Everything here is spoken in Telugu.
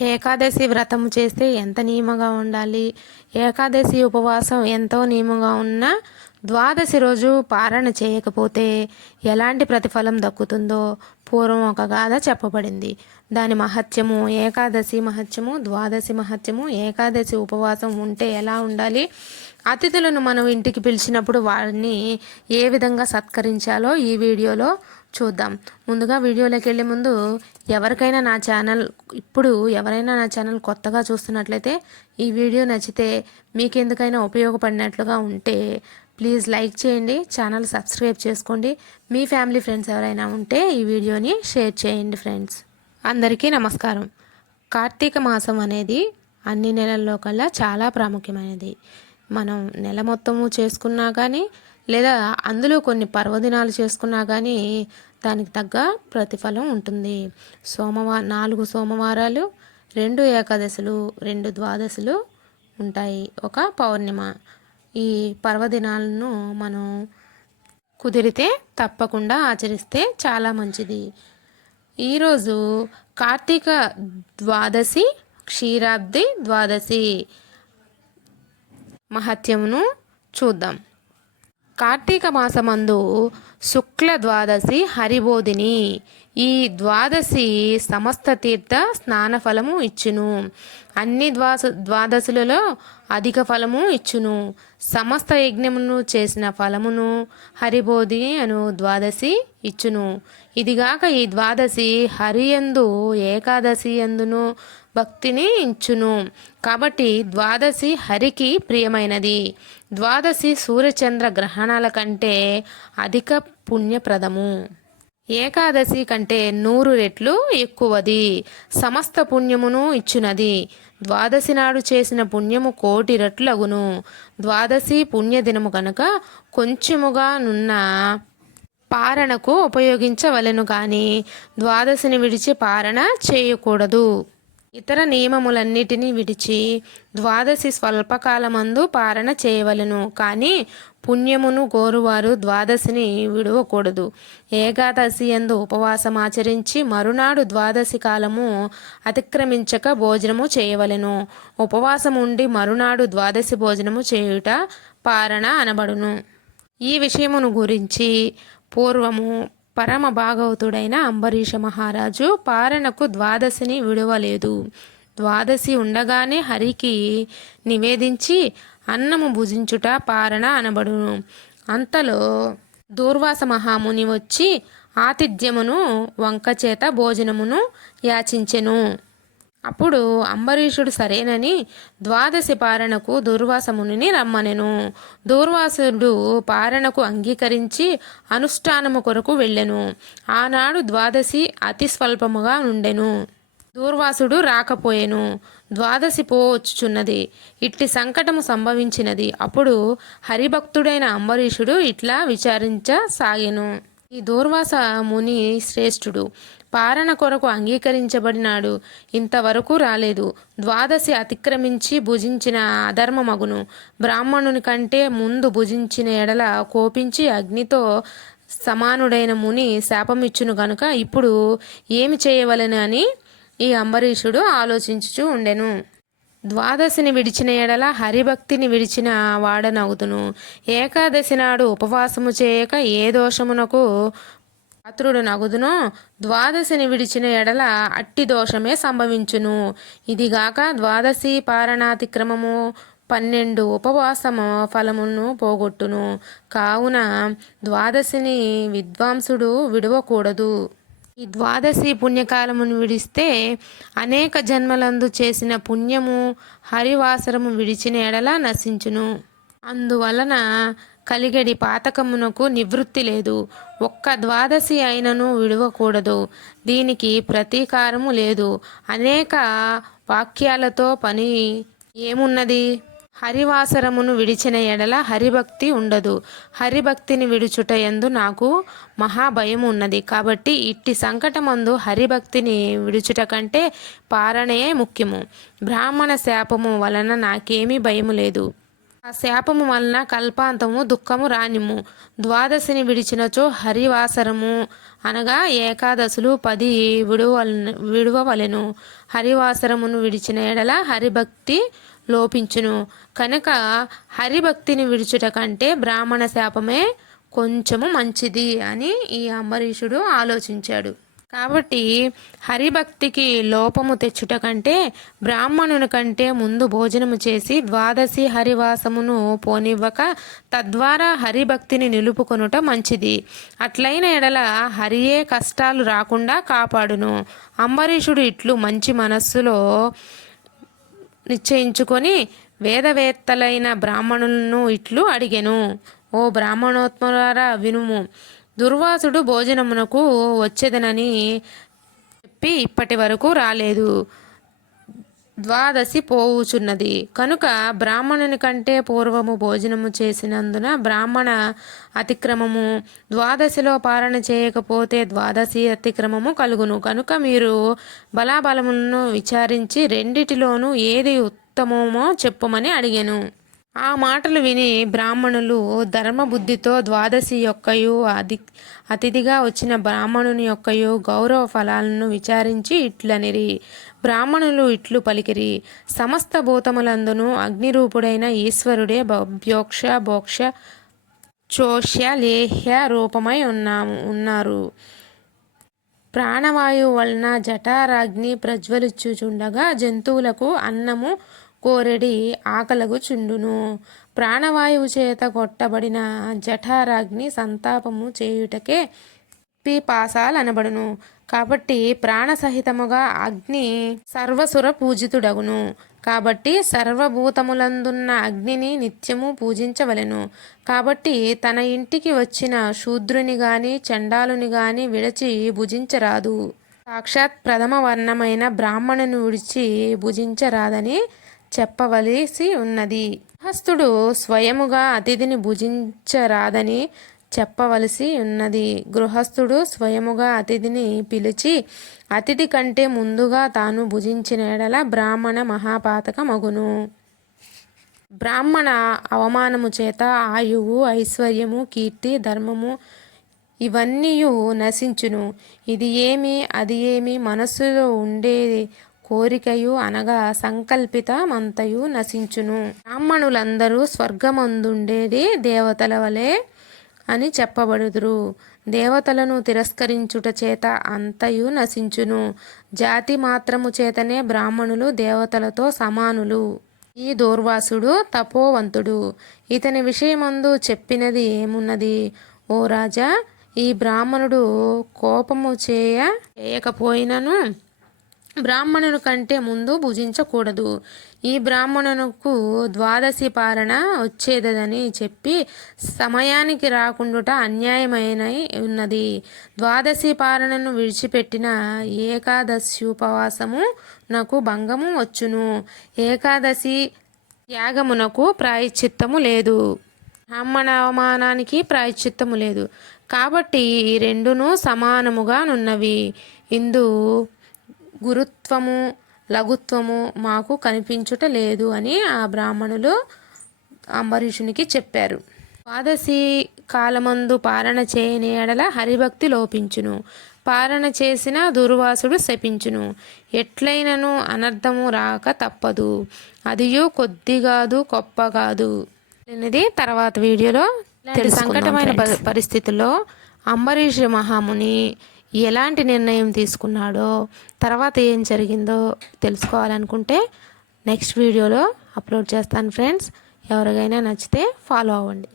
ఏకాదశి వ్రతం చేస్తే ఎంత నియమంగా ఉండాలి? ఏకాదశి ఉపవాసం ఎంతో నియమంగా ఉన్నా ద్వాదశి రోజు పారణ చేయకపోతే ఎలాంటి ప్రతిఫలం దక్కుతుందో పూర్వం ఒక గాథ చెప్పబడింది. దాని మహత్యము ఏకాదశి మహత్యము ద్వాదశి మహత్యము ఏకాదశి ఉపవాసం ఉంటే ఎలా ఉండాలి? అతిథులను మనం ఇంటికి పిలిచినప్పుడు వారిని ఏ విధంగా సత్కరించాలో ఈ వీడియోలో చూద్దాం. ముందుగా వీడియోలోకి వెళ్ళే ముందు ఎవరికైనా నా ఛానల్ ఇప్పుడు ఎవరైనా నా ఛానల్ కొత్తగా చూస్తున్నట్లయితే ఈ వీడియో నచ్చితే మీకు ఎందుకైనా ఉపయోగపడినట్లుగా ఉంటే ప్లీజ్ లైక్ చేయండి ఛానల్ సబ్స్క్రైబ్ చేసుకోండి. మీ ఫ్యామిలీ ఫ్రెండ్స్ ఎవరైనా ఉంటే ఈ వీడియోని షేర్ చేయండి ఫ్రెండ్స్. అందరికీ నమస్కారం. కార్తీక మాసం అనేది అన్ని నెలల్లో కల్లా చాలా ప్రాముఖ్యమైనది. మనం నెల మొత్తము చేసుకున్నా కానీ లేదా అందులో కొన్ని పర్వదినాలు చేసుకున్నా కానీ దానికి తగ్గ ప్రతిఫలం ఉంటుంది. సోమవారం నాలుగు సోమవారాలు రెండు ఏకాదశులు రెండు ద్వాదశులు ఉంటాయి. ఒక పౌర్ణిమ. ఈ పర్వదినాలను మనం కుదిరితే తప్పకుండా ఆచరిస్తే చాలా మంచిది. ఈరోజు కార్తీక ద్వాదశి క్షీరాబ్ది ద్వాదశి మహత్యమును చూద్దాం. కార్తీక మాసమందు శుక్ల ద్వాదశి హరిబోధిని ఈ ద్వాదశి సమస్త తీర్థ స్నాన ఫలము ఇచ్చును. అన్ని ద్వాస ద్వాదశులలో అధిక ఫలము ఇచ్చును. సమస్త యజ్ఞమును చేసిన ఫలమును హరిబోధి అను ద్వాదశి ఇచ్చును. ఇదిగాక ఈ ద్వాదశి హరియందు ఏకాదశి ఎందును భక్తిని ఇచ్చును కాబట్టి ద్వాదశి హరికి ప్రియమైనది. ద్వాదశి సూర్యచంద్ర గ్రహణాల కంటే అధిక పుణ్యప్రదము. ఏకాదశి కంటే నూరు రెట్లు ఎక్కువది. సమస్త పుణ్యమును ఇచ్చునది. ద్వాదశి నాడు చేసిన పుణ్యము కోటి రెట్లగును. ద్వాదశి పుణ్యదినము కనుక కొంచెముగా నున్న పారణకు ఉపయోగించవలెను కానీ ద్వాదశిని విడిచి పారణ చేయకూడదు. ఇతర నియమములన్నిటినీ విడిచి ద్వాదశి స్వల్పకాలమందు పారణ చేయవలెను. కానీ పుణ్యమును కోరువారు ద్వాదశిని విడవకూడదు. ఏకాదశి ఎందు ఉపవాసం ఆచరించి మరునాడు ద్వాదశి కాలము అతిక్రమించక భోజనము చేయవలెను. ఉపవాసం ఉండి మరునాడు ద్వాదశి భోజనము చేయుట పారణ అనబడును. ఈ విషయమును గురించి పూర్వము పరమ భాగవతుడైన అంబరీష మహారాజు పారణకు ద్వాదశిని విడవలేదు. ద్వాదశి ఉండగానే హరికి నివేదించి అన్నము భుజించుట పారణ అనబడును. అంతలో దూర్వాస మహాముని వచ్చి ఆతిథ్యమును వంకచేత భోజనమును యాచించెను. అప్పుడు అంబరీషుడు సరేనని ద్వాదశి పారణకు దూర్వాసముని రమ్మనెను. దూర్వాసుడు పారణకు అంగీకరించి అనుష్ఠానము కొరకు వెళ్ళెను. ఆనాడు ద్వాదశి అతి స్వల్పముగా ఉండెను దూర్వాసుడు రాకపోయెను. ద్వాదశి పోవచ్చుచున్నది. ఇట్టి సంకటము సంభవించినది. అప్పుడు హరిభక్తుడైన అంబరీషుడు ఇట్లా విచారించసాగెను. ఈ దూర్వాస ముని శ్రేష్ఠుడు పారణ కొరకు అంగీకరించబడినాడు. ఇంతవరకు రాలేదు. ద్వాదశి అతిక్రమించి భుజించిన అధర్మమగును. బ్రాహ్మణుని కంటే ముందు భుజించిన ఎడల కోపించి అగ్నితో సమానుడైన ముని శాపమిచ్చును గనుక ఇప్పుడు ఏమి చేయవలెను అని ఈ అంబరీషుడు ఆలోచించుచూ ఉండెను. ద్వాదశిని విడిచిన ఎడల హరిభక్తిని విడిచిన వాడనవుతును ఏకాదశి నాడు ఉపవాసము చేయక ఏ దోషమునకు పాత్రుడు నగుదును. ద్వాదశిని విడిచిన ఎడల అట్టి దోషమే సంభవించును. ఇదిగాక ద్వాదశి పారణాతిక్రమము పన్నెండు ఉపవాసము ఫలమును పోగొట్టును. కావున ద్వాదశిని విద్వాంసుడు విడవకూడదు. ఈ ద్వాదశి పుణ్యకాలమును విడిస్తే అనేక జన్మలందు చేసిన పుణ్యము హరివాసరము విడిచిన ఎడల నశించును. అందువలన కలిగడి పాతకమునకు నివృత్తి లేదు. ఒక్క ద్వాదశి అయినను విడవకూడదు. దీనికి ప్రతీకారము లేదు. అనేక వాక్యాలతో పని ఏమున్నది? హరివాసరమును విడిచిన ఎడల హరిభక్తి ఉండదు. హరిభక్తిని విడుచుట ఎందు నాకు మహాభయం ఉన్నది కాబట్టి ఇట్టి సంకటమందు హరిభక్తిని విడుచుట కంటే పారణయే ముఖ్యము. బ్రాహ్మణ శాపము వలన నాకేమీ భయము లేదు. ఆ శాపము వలన కల్పాంతము దుఃఖము రానిము ద్వాదశిని విడిచినచో హరివాసరము అనగా ఏకాదశులు పది విడువల విడువవలెను. హరివాసరమును విడిచిన ఎడల హరిభక్తి లోపించును. కనుక హరిభక్తిని విడిచుట కంటే బ్రాహ్మణ శాపమే కొంచెము మంచిది అని ఈ అంబరీషుడు ఆలోచించాడు. కాబట్టి హరిభక్తికి లోపము తెచ్చుట కంటే బ్రాహ్మణుని కంటే ముందు భోజనము చేసి ద్వాదశి హరివాసమును పోనివ్వక తద్వారా హరిభక్తిని నిలుపుకొనుట మంచిది. అట్లైన ఎడల హరియే కష్టాలు రాకుండా కాపాడును. అంబరీషుడు ఇట్లు మంచి మనస్సులో నిశ్చయించుకొని వేదవేత్తలైన బ్రాహ్మణులను ఇట్లు అడిగెను. ఓ బ్రాహ్మణోత్మరారా వినుము. దుర్వాసుడు భోజనమునకు వచ్చేదనని చెప్పి ఇప్పటి వరకు రాలేదు. ద్వాదశి పోవుచున్నది. కనుక బ్రాహ్మణుని కంటే పూర్వము భోజనము చేసినందున బ్రాహ్మణ అతిక్రమము ద్వాదశిలో పాలన చేయకపోతే ద్వాదశి అతిక్రమము కలుగును. కనుక మీరు బలాబలములను విచారించి రెండిటిలోనూ ఏది ఉత్తమమో చెప్పమని అడిగాను. ఆ మాటలు విని బ్రాహ్మణులు ధర్మబుద్ధితో ద్వాదశి యొక్కయు అధి అతిథిగా వచ్చిన బ్రాహ్మణుని యొక్కయు గౌరవ ఫలాలను విచారించి ఇట్లనిరి. బ్రాహ్మణులు ఇట్లు పలికిరి. సమస్త భూతములందును అగ్నిరూపుడైన ఈశ్వరుడే భోక్ష భోక్ష చోష్య లేహ్య రూపమై ఉన్నాము ఉన్నారు. ప్రాణవాయువు వలన జఠారాగ్ని ప్రజ్వలిచ్చుచుండగా జంతువులకు అన్నము కోరెడి ఆకలగు చుండును. ప్రాణవాయువు చేత కొట్టబడిన జఠారాగ్ని సంతాపము చేయుటకే అనబడును కాబట్టి ప్రాణసహితముగా అగ్ని సర్వసుర పూజితుడగును. కాబట్టి సర్వభూతములందున్న అగ్నిని నిత్యము పూజించవలెను. కాబట్టి తన ఇంటికి వచ్చిన శూద్రుని గాని చండాలుని గాని విడచి భుజించరాదు. సాక్షాత్ ప్రథమ వర్ణమైన బ్రాహ్మణుని విడిచి భుజించరాదని చెప్పవలసి ఉన్నది. గృహస్థుడు స్వయముగా అతిథిని భుజించరాదని చెప్పవలసి ఉన్నది. గృహస్థుడు స్వయముగా అతిథిని పిలిచి అతిథి కంటే ముందుగా తాను భుజించిన ఎడల బ్రాహ్మణ మహాపాతక మగును బ్రాహ్మణ అవమానము చేత ఆయువు ఐశ్వర్యము కీర్తి ధర్మము ఇవన్నీ నశించును. ఇది ఏమి అది ఏమి మనస్సులో ఉండేది కోరికయు అనగా సంకల్పితమంతయు నశించును. బ్రాహ్మణులందరూ స్వర్గమందుండేది దేవతల వలె అని చెప్పబడుదురు. దేవతలను తిరస్కరించుట చేత అంతయు నశించును. జాతి మాత్రము చేతనే బ్రాహ్మణులు దేవతలతో సమానులు. ఈ దూర్వాసుడు తపోవంతుడు. ఇతని విషయమందు చెప్పినది ఏమున్నది? ఓ రాజా ఈ బ్రాహ్మణుడు కోపము చేయ చేయకపోయినను? బ్రాహ్మణుని కంటే ముందు భుజించకూడదు. ఈ బ్రాహ్మణునకు ద్వాదశి పాలన వచ్చేదని చెప్పి సమయానికి రాకుండుట అన్యాయమైన ఉన్నది. ద్వాదశి పాలనను విడిచిపెట్టిన ఏకాదశి ఉపవాసము నాకు భంగము వచ్చును. ఏకాదశి త్యాగమునకు ప్రాయశ్చిత్తము లేదు. బ్రాహ్మణ అవమానానికి ప్రాయశ్చిత్తము లేదు. కాబట్టి ఈ రెండును సమానముగా నున్నవి ఇందు గురుత్వము లఘుత్వము మాకు కనిపించుట లేదు అని ఆ బ్రాహ్మణులు అంబరీషునికి చెప్పారు. ద్వాదశి కాలమందు పాలన చేయని ఎడల హరిభక్తి లోపించును. పాలన చేసిన దుర్వాసుడు శపించును. ఎట్లయినను అనర్థము రాక తప్పదు. అదియు కొద్దిగాదు గొప్ప కాదు అనేది తర్వాత వీడియోలో సంకటమైన పరిస్థితుల్లో అంబరీష్ మహాముని ఎలాంటి నిర్ణయం తీసుకున్నాడో తర్వాత ఏం జరిగిందో తెలుసుకోవాలనుకుంటే నెక్స్ట్ వీడియోలో అప్లోడ్ చేస్తాను ఫ్రెండ్స్ ఎవరికైనా నచ్చితే ఫాలో అవ్వండి.